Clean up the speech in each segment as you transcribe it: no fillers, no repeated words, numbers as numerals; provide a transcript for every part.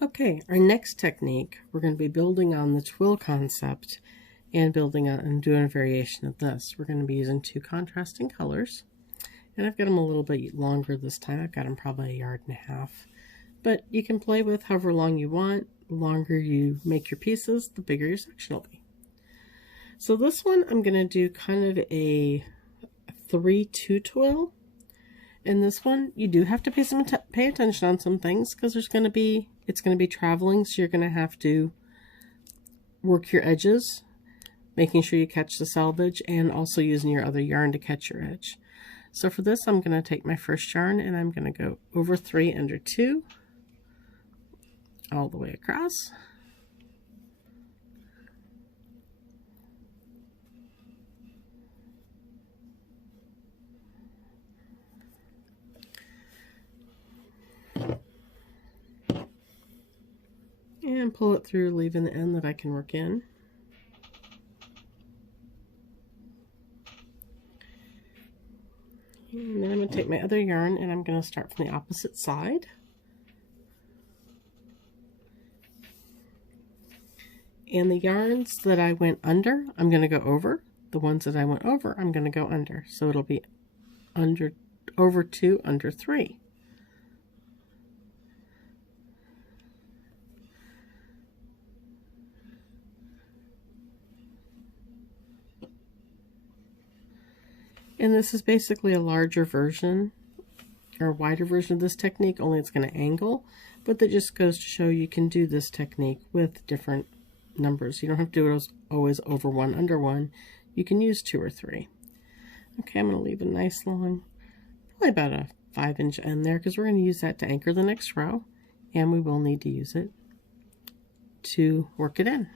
Okay, our next technique, we're going to be building on the twill concept and building on and doing a variation of this. We're going to be using two contrasting colors, and I've got them a little bit longer this time. I've got them probably 1.5 yards, but you can play with however long you want. The longer you make your pieces, the bigger your section will be. So this one, I'm going to do kind of a 3-2 twill. And this one, you do have to pay attention on some things because it's going to be traveling, so you're going to have to work your edges, making sure you catch the selvage, and also using your other yarn to catch your edge. So for this, I'm going to take my first yarn and I'm going to go over 3 under 2 all the way across. And pull it through, leaving the end that I can work in. And then I'm going to take my other yarn and I'm going to start from the opposite side. And the yarns that I went under, I'm going to go over. The ones that I went over, I'm going to go under. So it'll be over 2, under 3. And this is basically a larger version or a wider version of this technique, only it's going to angle, but that just goes to show you can do this technique with different numbers. You don't have to do it always over 1, under 1. You can use 2 or 3. Okay, I'm going to leave a nice long, probably about a 5-inch end there, because we're going to use that to anchor the next row, and we will need to use it to work it in.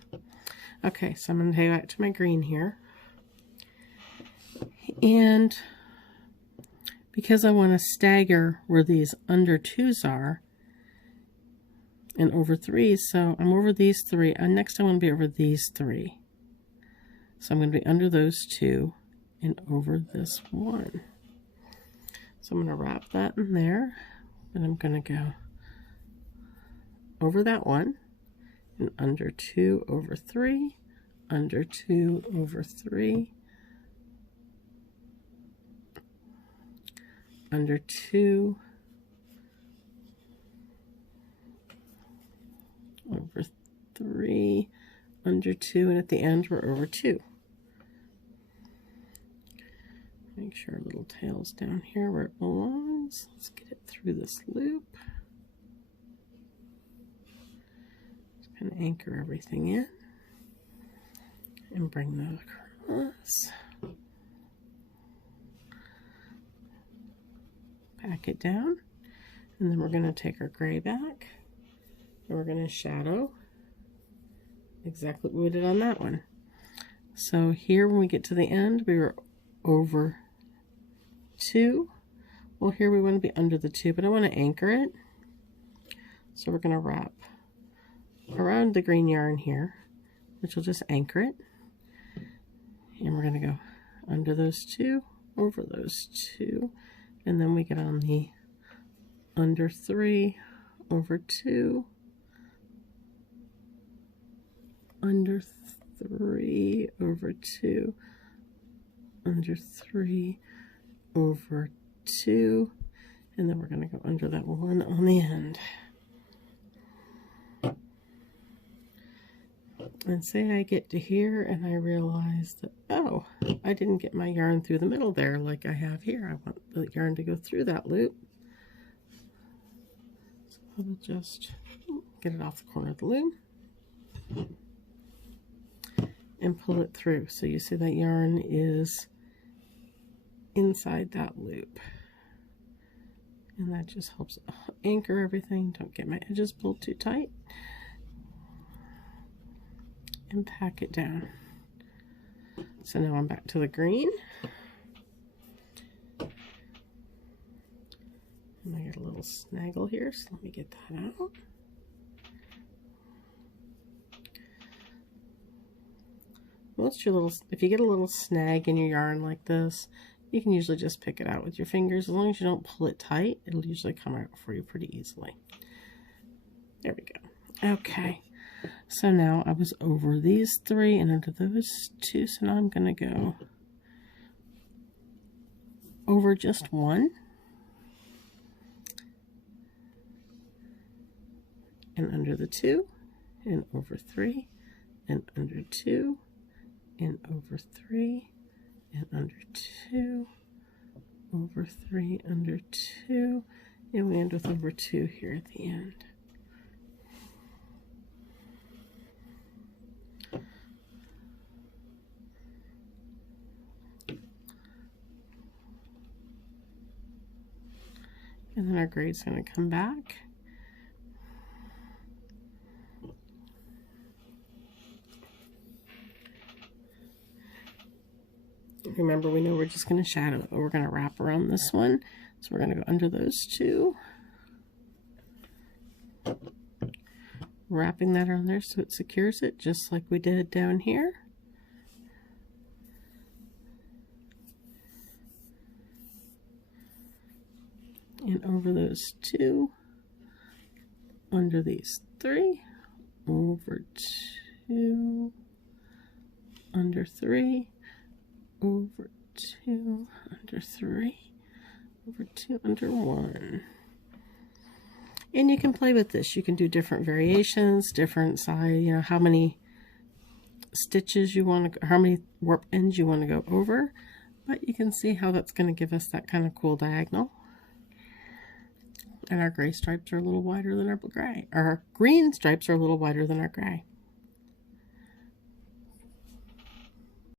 Okay, so I'm going to take back to my green here. And because I want to stagger where these under 2s are and over 3s, so I'm over these 3, and next I want to be over these 3. So I'm going to be under those 2 and over this 1. So I'm going to wrap that in there, and I'm going to go over that 1 and under 2 over 3, under 2 over 3, under 2, over 3, under 2, and at the end we're over 2. Make sure our little tail's down here where it belongs. Let's get it through this loop. Just kind of anchor everything in and bring that across. Pack it down, and then we're going to take our gray back and we're going to shadow exactly what we did on that one. So here when we get to the end, we were over 2. Well, here we want to be under the 2, but I want to anchor it. So we're going to wrap around the green yarn here, which will just anchor it. And we're going to go under those 2, over those 2, and then we get on the under 3, over 2, under 3, over 2, under 3, over 2, and then we're going to go under that 1 on the end. And say I get to here and I realize that, oh, I didn't get my yarn through the middle there like I have here. I want the yarn to go through that loop. So I will just get it off the corner of the loom and pull it through. So you see that yarn is inside that loop. And that just helps anchor everything. Don't get my edges pulled too tight. And pack it down. So now I'm back to the green. And I got a little snaggle here, so let me get that out. If you get a little snag in your yarn like this, you can usually just pick it out with your fingers. As long as you don't pull it tight, it'll usually come out for you pretty easily. There we go. Okay, so now I was over these 3 and under those 2, so now I'm going to go over just 1 and under the 2 and over 3 and under 2 and over 3 and under 2, over 3, under 2, and we end with over 2 here at the end. And then our grade's going to come back. Remember, we know we're just going to shadow it, but we're going to wrap around this one. So we're going to go under those 2. Wrapping that around there so it secures it, just like we did down here. And over those 2, under these 3, over 2, under 3, over 2, under 3, over 2, under 1. And you can play with this. You can do different variations, different size, you know, how many stitches you want to, how many warp ends you want to go over. But you can see how that's going to give us that kind of cool diagonal. And our gray stripes are a little wider than our gray. Our green stripes are a little wider than our gray.